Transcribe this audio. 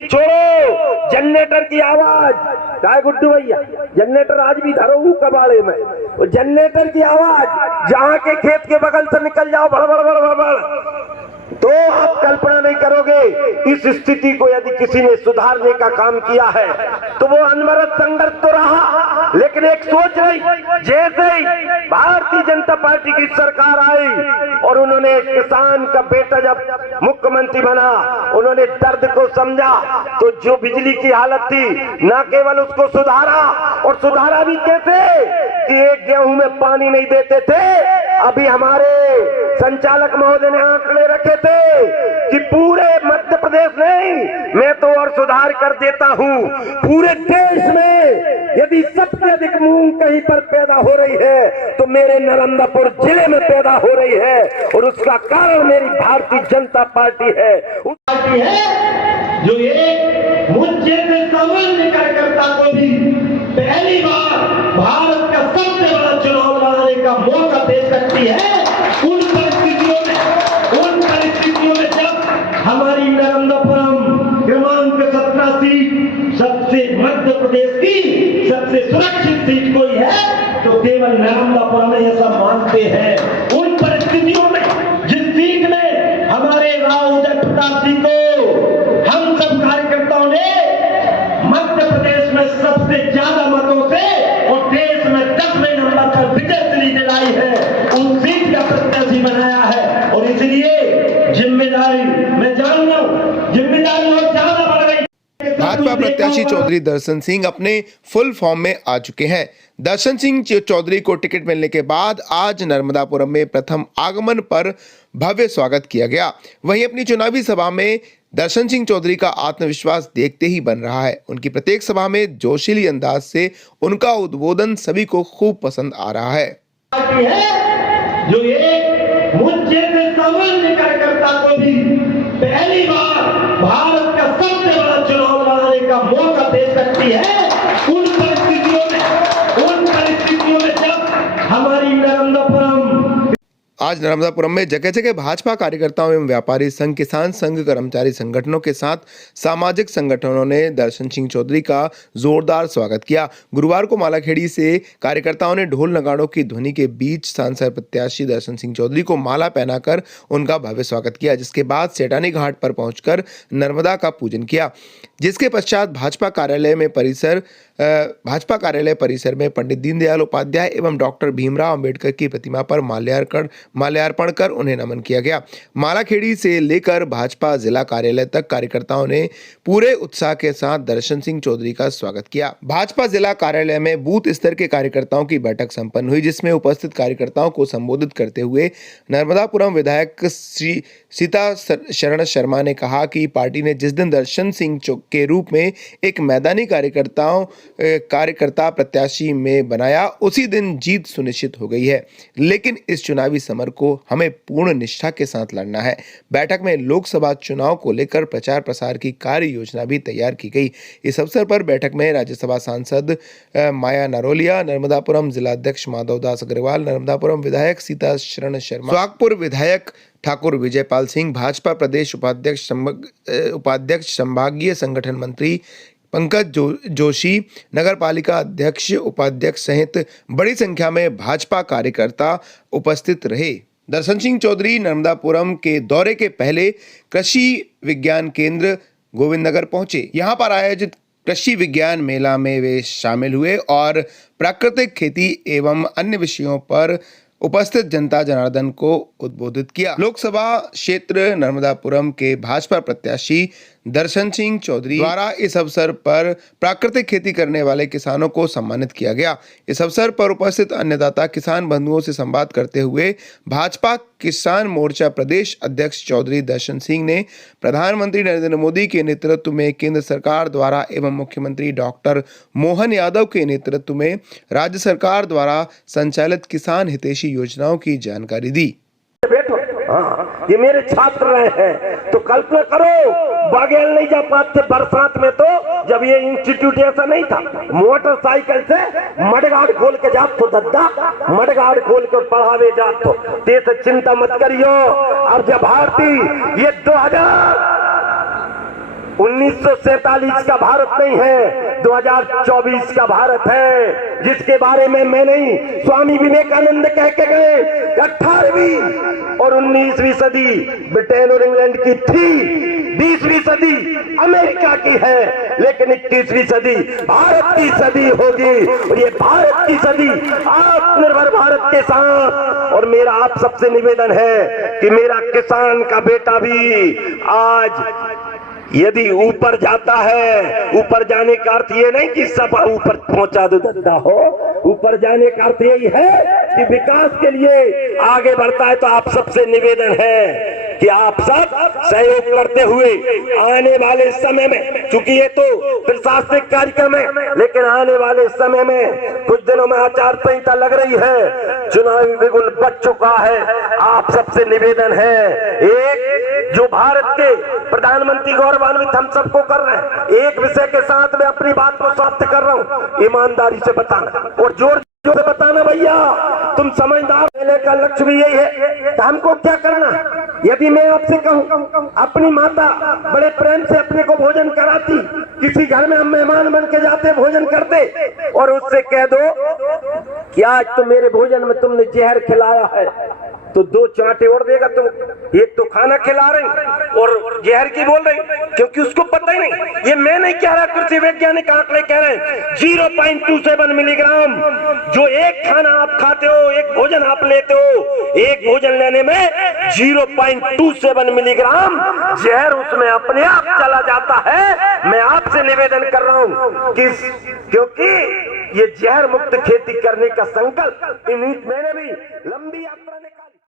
छोड़ो जनरेटर की आवाज। काय गुड्डू भैया, जनरेटर आज भी धरो हूँ कबाड़े में। वो जनरेटर की आवाज जहाँ के खेत के बगल से निकल जाओ बड़ बड़ बड़ बड़, तो आप कल्पना नहीं करोगे इस स्थिति को यदि किसी ने सुधारने का काम किया है तो वो अनवरत संघर्ष तो रहा, लेकिन एक सोच रही जैसे ही भारतीय जनता पार्टी की सरकार आई और उन्होंने किसान का बेटा जब मुख्यमंत्री बना, उन्होंने दर्द को समझा, तो जो बिजली की हालत थी न केवल उसको सुधारा, और सुधारा भी कैसे कि एक गेहूं में पानी नहीं देते थे। अभी हमारे संचालक महोदय ने आंकड़े रखे थे कि पूरे मध्य प्रदेश नहीं, मैं तो और सुधार कर देता हूं, पूरे देश में यदि सबसे अधिक मूंग कहीं पर पैदा हो रही है तो मेरे नर्मदापुर जिले में पैदा हो रही है, और उसका कारण मेरी भारतीय जनता पार्टी है। उस पार्टी है जो एक मुझे से सामान्य कार्यकर्ता को भी पहली बार भारत का सबसे बड़ा चुनाव लड़ाने का मौका दे सकती है। उन परिस्थितियों में जब हमारी नर्मदापुरम क्रमांक 17 सीट सबसे मध्य प्रदेश की सबसे सुरक्षित सीट कोई है तो केवल नर्मदापुरम में ऐसा मानते हैं। उन परिस्थितियों में जिस सीट में हमारे राव उदय प्रताप जी को हम सब कार्यकर्ताओं ने मध्य प्रदेश में सबसे ज्यादा मतों से और देश में 10वें नंबर पर विजय श्री दिलाई है, उन सीट का प्रत्याशी बनाया है। और इसलिए जिम्मेदारी मैं जान रहा हूं, जिम्मेदारी और ज्यादा बढ़ गई। भाजपा प्रत्याशी चौधरी दर्शन सिंह अपने फुल फॉर्म में आ चुके हैं। दर्शन सिंह चौधरी को टिकट मिलने के बाद आज नर्मदापुरम में प्रथम आगमन पर भव्य स्वागत किया गया। वहीं अपनी चुनावी सभा में दर्शन सिंह चौधरी का आत्मविश्वास देखते ही बन रहा है। उनकी प्रत्येक सभा में जोशीली अंदाज से उनका उद्बोधन सभी को खूब पसंद आ रहा है। जो एक मुझे से सामान्य कार्यकर्ता को भी पहली बार भारत का सबसे बड़ा चुनाव लड़ाने का मौका दे सकती है। उन परिस्थितियों में जब हमारी आज नर्मदापुरम में जगह जगह भाजपा कार्यकर्ताओं एवं व्यापारी संघ, किसान संघ, कर्मचारी संगठनों के साथ सामाजिक संगठनों ने दर्शन सिंह चौधरी का जोरदार स्वागत किया। गुरुवार को मालाखेड़ी से कार्यकर्ताओं ने ढोल नगाड़ों की ध्वनि के बीच सांसद प्रत्याशी दर्शन सिंह चौधरी को माला पहनाकर उनका भव्य स्वागत किया, जिसके बाद सेठानी घाट पर पहुंचकर नर्मदा का पूजन किया। जिसके पश्चात भाजपा कार्यालय परिसर में पंडित दीनदयाल उपाध्याय एवं डॉक्टर भीमराव अंबेडकर की प्रतिमा पर माल्यार्पण कर उन्हें नमन किया गया। मालाखेड़ी से लेकर भाजपा जिला कार्यालय तक कार्यकर्ताओं ने पूरे उत्साह के साथ दर्शन सिंह चौधरी का स्वागत किया। भाजपा जिला कार्यालय में बूथ स्तर के कार्यकर्ताओं की बैठक संपन्न हुई, जिसमें उपस्थित कार्यकर्ताओं को संबोधित करते हुए नर्मदापुरम विधायक श्री सीता शरण शर्मा ने कहा कि पार्टी ने जिस दिन दर्शन सिंह के रूप में एक मैदानी कार्यकर्ता प्रत्याशी में बनाया, उसी दिन जीत सुनिश्चित हो गई है। लेकिन इस चुनावी समर को हमें पूर्ण निष्ठा के साथ लड़ना है। बैठक में लोकसभा चुनाव को लेकर प्रचार प्रसार की कार्य योजना भी तैयार की गई। इस अवसर पर बैठक में राज्यसभा सांसद माया नरोलिया, नर्मदापुरम जिलाध्यक्ष माधवदास अग्रवाल, नर्मदापुरम विधायक सीता शरण शर्मा, सुहागपुर विधायक ठाकुर विजयपाल सिंह, भाजपा प्रदेश उपाध्यक्ष संभागीय संगठन मंत्री पंकज जोशी, नगरपालिका अध्यक्ष उपाध्यक्ष सहित बड़ी संख्या में भाजपा कार्यकर्ता उपस्थित रहे। दर्शन सिंह चौधरी नर्मदापुरम के दौरे के पहले कृषि विज्ञान केंद्र गोविंदनगर पहुंचे। यहां पर आयोजित कृषि विज्ञान मेला में वे शामिल हुए और प्राकृतिक खेती एवं अन्य विषयों पर उपस्थित जनता जनार्दन को उद्बोधित किया। लोकसभा क्षेत्र नर्मदापुरम के भाजपा प्रत्याशी दर्शन सिंह चौधरी द्वारा इस अवसर पर प्राकृतिक खेती करने वाले किसानों को सम्मानित किया गया। इस अवसर पर उपस्थित अन्नदाता किसान बंधुओं से संवाद करते हुए भाजपा किसान मोर्चा प्रदेश अध्यक्ष चौधरी दर्शन सिंह ने प्रधानमंत्री नरेंद्र मोदी के नेतृत्व में केंद्र सरकार द्वारा एवं मुख्यमंत्री डॉक्टर मोहन यादव के नेतृत्व में राज्य सरकार द्वारा संचालित किसान हितैषी योजनाओं की जानकारी दी। हाँ, ये मेरे छात्र रहे हैं, तो कल्पना करो बगैर नहीं जा पाते बरसात में, तो जब ये इंस्टीट्यूट ऐसा नहीं था, मोटरसाइकिल से मडगाड़ खोल के जात तो दद्दा मडगाड़ खोल के पढ़ावे जात तो ते से चिंता मत करियो। अब जब भारती ये 1947 का भारत नहीं है, 2024 का भारत है, जिसके बारे में मैं नहीं स्वामी विवेकानंद कह के गए। 18वीं और 19वीं सदी ब्रिटेन और इंग्लैंड की थी, 20वीं सदी अमेरिका की है, लेकिन 21वीं सदी भारत की सदी होगी। और ये भारत की सदी आत्मनिर्भर भारत के साथ। और मेरा आप सबसे निवेदन है कि मेरा किसान का बेटा भी आज यदि ऊपर जाता है, ऊपर जाने का अर्थ ये नहीं कि सब ऊपर पहुंचा दो दद्दा हो, ऊपर जाने का अर्थ यही है कि विकास के लिए आगे बढ़ता है। तो आप सबसे निवेदन है कि आप सब सहयोग करते हुए आने वाले समय में, चूंकि ये तो प्रशासनिक कार्यक्रम है, लेकिन आने वाले समय में कुछ दिनों में आचार संहिता लग रही है, चुनावी बिगुल बच चुका है। आप सबसे निवेदन है, एक जो भारत के प्रधानमंत्री गौरवान्वित हम सबको कर रहे हैं, एक विषय के साथ मैं अपनी बात को समाप्त कर रहा हूं, ईमानदारी से बताना और जोर से बताना। भैया तुम समझदार, मेले का लक्ष्य भी यही है। तो हमको क्या करना, यदि मैं आपसे कहूं अपनी माता बड़े प्रेम से अपने को भोजन कराती, किसी घर में हम मेहमान बन के जाते भोजन करते, और उससे कह दो कि आज तो मेरे भोजन में तुमने जहर खिलाया है, तो 2 चांटे और देगा। तुम एक तो खाना खिला रहे और जहर की बोल रहे, क्योंकि उसको पता ही नहीं। ये मैं नहीं कह रहा, कृषि वैज्ञानिक आंकड़े कह रहे हैं। 0.27 मिलीग्राम जो एक खाना आप खाते हो, एक भोजन आप लेते हो, एक भोजन लेने में 0.27 मिलीग्राम जहर उसमें अपने आप चला जाता है। मैं आपसे निवेदन कर रहा हूं कि क्योंकि ये जहर मुक्त खेती करने का संकल्प मैंने भी लंबी यात्रा